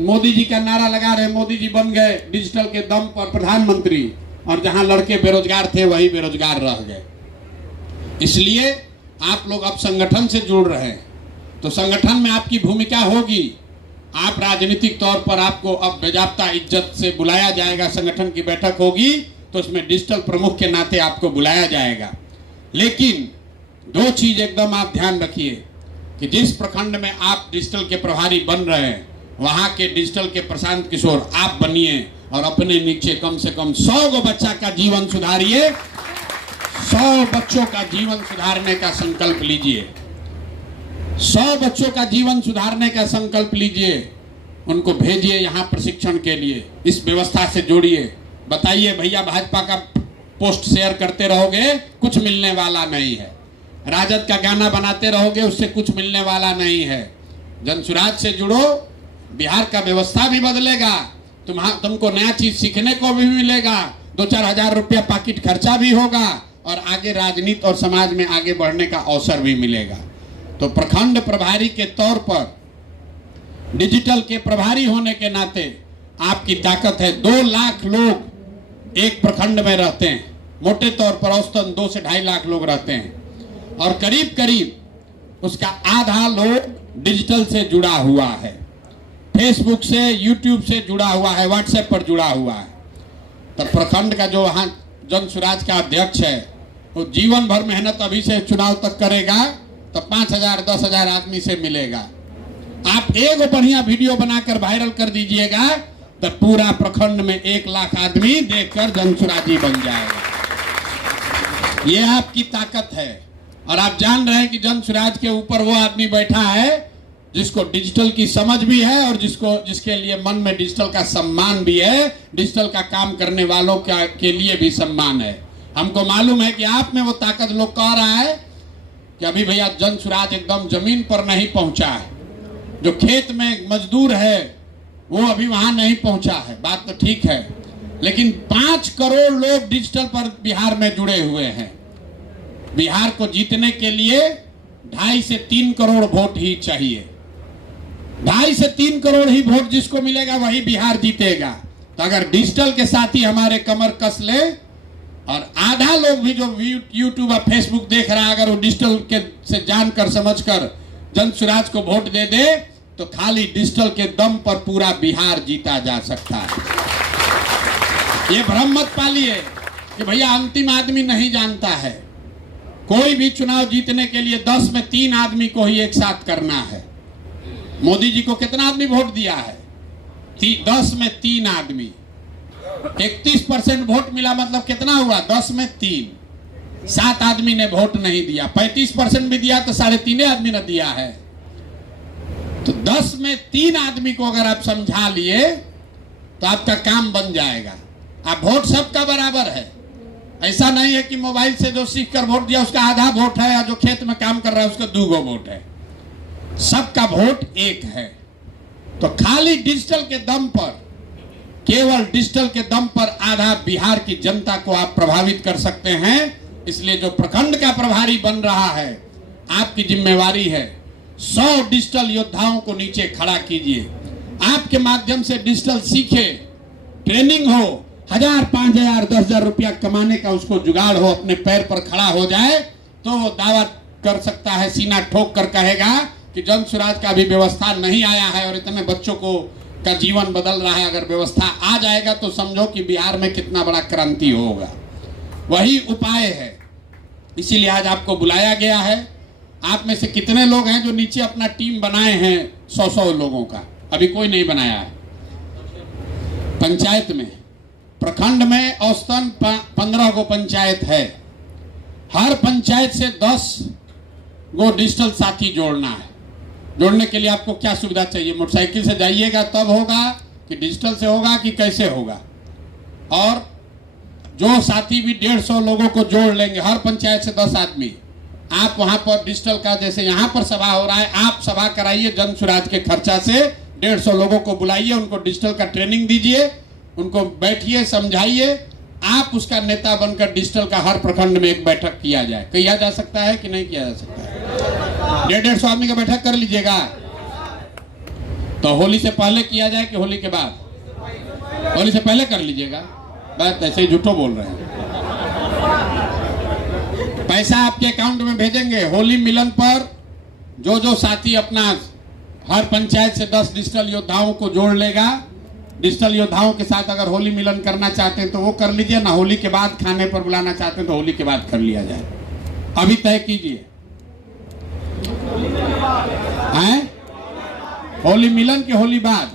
मोदी जी का नारा लगा रहे, मोदी जी बन गए डिजिटल के दम पर प्रधानमंत्री, और जहां लड़के बेरोजगार थे वही बेरोजगार रह गए। इसलिए आप लोग अब संगठन से जुड़ रहे हैं, तो संगठन में आपकी भूमिका होगी। आप राजनीतिक तौर पर आपको अब बेजाब्ता इज्जत से बुलाया जाएगा, संगठन की बैठक होगी तो उसमें डिजिटल प्रमुख के नाते आपको बुलाया जाएगा। लेकिन दो चीज एकदम आप ध्यान रखिए कि जिस प्रखंड में आप डिजिटल के प्रभारी बन रहे हैं वहां के डिजिटल के प्रशांत किशोर आप बनिए और अपने नीचे कम से कम 100 गो बच्चा का जीवन सुधारिए। 100 बच्चों का जीवन सुधारने का संकल्प लीजिए। 100 बच्चों का जीवन सुधारने का संकल्प लीजिए। उनको भेजिए यहाँ प्रशिक्षण के लिए, इस व्यवस्था से जोड़िए। बताइए भैया, भाजपा का पोस्ट शेयर करते रहोगे कुछ मिलने वाला नहीं है, राजद का गाना बनाते रहोगे उससे कुछ मिलने वाला नहीं है। जनसुराज से जुड़ो, बिहार का व्यवस्था भी बदलेगा, तुमको नया चीज सीखने को भी मिलेगा, 2-4 हजार रुपया पाकिट खर्चा भी होगा और आगे राजनीति और समाज में आगे बढ़ने का अवसर भी मिलेगा। तो प्रखंड प्रभारी के तौर पर, डिजिटल के प्रभारी होने के नाते आपकी ताकत है। 2 लाख लोग एक प्रखंड में रहते हैं, मोटे तौर पर औसतन 2 से 2.5 लाख लोग रहते हैं और करीब करीब उसका आधा लोग डिजिटल से जुड़ा हुआ है, फेसबुक से, यूट्यूब से जुड़ा हुआ है, व्हाट्सएप पर जुड़ा हुआ है। तो प्रखंड का जो वहाँ जनसुराज का अध्यक्ष है वो जीवन भर मेहनत अभी से चुनाव तक करेगा तो 5,000 10,000 आदमी से मिलेगा। आप एक बढ़िया वीडियो बनाकर वायरल कर दीजिएगा तो पूरा प्रखंड में 1 लाख आदमी देखकर जनसुराजी बन जाएगा। ये आपकी ताकत है। और आप जान रहे हैं कि जनसुराज के ऊपर वो आदमी बैठा है जिसको डिजिटल की समझ भी है और जिसके लिए मन में डिजिटल का सम्मान भी है, डिजिटल का काम करने वालों के लिए भी सम्मान है। हमको मालूम है कि आप में वो ताकत लोग कह रहा है कि अभी भैया जनसुराज एकदम जमीन पर नहीं पहुंचा है, जो खेत में मजदूर है वो अभी वहां नहीं पहुंचा है। बात तो ठीक है, लेकिन 5 करोड़ लोग डिजिटल पर बिहार में जुड़े हुए हैं। बिहार को जीतने के लिए 2.5 से 3 करोड़ वोट ही चाहिए। 2.5 से 3 करोड़ ही वोट जिसको मिलेगा वही बिहार जीतेगा। तो अगर डिजिटल के साथ ही हमारे कमर कस ले और आधा लोग भी जो यूट्यूब और फेसबुक देख रहा है अगर वो डिजिटल के से जानकर समझकर जनसुराज को वोट दे दे तो खाली डिजिटल के दम पर पूरा बिहार जीता जा सकता है। ये भ्रम मत पालिए कि भैया अंतिम आदमी नहीं जानता है। कोई भी चुनाव जीतने के लिए 10 में 3 आदमी को ही एक साथ करना है। मोदी जी को कितना आदमी वोट दिया है? 10 में 3 आदमी। 31% वोट मिला, मतलब कितना हुआ? 10 में 3। 7 आदमी ने वोट नहीं दिया। 35% भी दिया तो 3.5 आदमी ने दिया है। तो 10 में 3 आदमी को अगर आप समझा लिए तो आपका काम बन जाएगा। आप वोट सबका बराबर है। ऐसा नहीं है कि मोबाइल से जो सीख कर वोट दिया उसका आधा वोट है और जो खेत में काम कर रहा है उसका 2 गो वोट है। सबका वोट एक है। तो खाली डिजिटल के दम पर, केवल डिजिटल के दम पर आधा बिहार की जनता को आप प्रभावित कर सकते हैं। इसलिए जो प्रखंड का प्रभारी बन रहा है आपकी जिम्मेवारी है। 100 डिजिटल योद्धाओं को नीचे खड़ा कीजिए। आपके माध्यम से डिजिटल सीखे, ट्रेनिंग हो, 1000, 5000, 10,000 रुपया कमाने का उसको जुगाड़ हो, अपने पैर पर खड़ा हो जाए तो वो दावा कर सकता है, सीना ठोक कर कहेगा कि जनसुराज का भी व्यवस्था नहीं आया है और इतने बच्चों को का जीवन बदल रहा है। अगर व्यवस्था आ जाएगा तो समझो कि बिहार में कितना बड़ा क्रांति होगा। वही उपाय है, इसीलिए आज आपको बुलाया गया है। आप में से कितने लोग हैं जो नीचे अपना टीम बनाए हैं? 100 लोगों का अभी कोई नहीं बनाया है। पंचायत में, प्रखंड में औसतन 15 गो पंचायत है। हर पंचायत से 10 गो डिजिटल साथी जोड़ना है। जोड़ने के लिए आपको क्या सुविधा चाहिए? मोटरसाइकिल से जाइएगा तब होगा कि डिजिटल से होगा कि कैसे होगा? और जो साथी भी 150 लोगों को जोड़ लेंगे, हर पंचायत से 10 आदमी। आप वहां पर डिजिटल का, जैसे यहाँ पर सभा हो रहा है, आप सभा कराइए जनसुराज के खर्चा से। 150 लोगों को बुलाइए, उनको डिजिटल का ट्रेनिंग दीजिए, उनको बैठिए, समझाइए। आप उसका नेता बनकर डिजिटल का हर प्रखंड में एक बैठक किया जाए। किया जा सकता है कि नहीं किया जा सकता है? 150 आदमी का बैठक कर लीजिएगा। तो होली से पहले किया जाए कि होली के बाद? होली से पहले कर लीजिएगा। बस ऐसे ही झूठो बोल रहे हैं। पैसा आपके अकाउंट में भेजेंगे। होली मिलन पर जो साथी अपना हर पंचायत से 10 डिजिटल योद्धाओं को जोड़ लेगा, डिजिटल योद्धाओं के साथ अगर होली मिलन करना चाहते हैं तो वो कर लीजिए ना। होली के बाद खाने पर बुलाना चाहते हैं तो होली के बाद कर लिया जाए। अभी तय कीजिए। हैं? होली मिलन की होली बाद?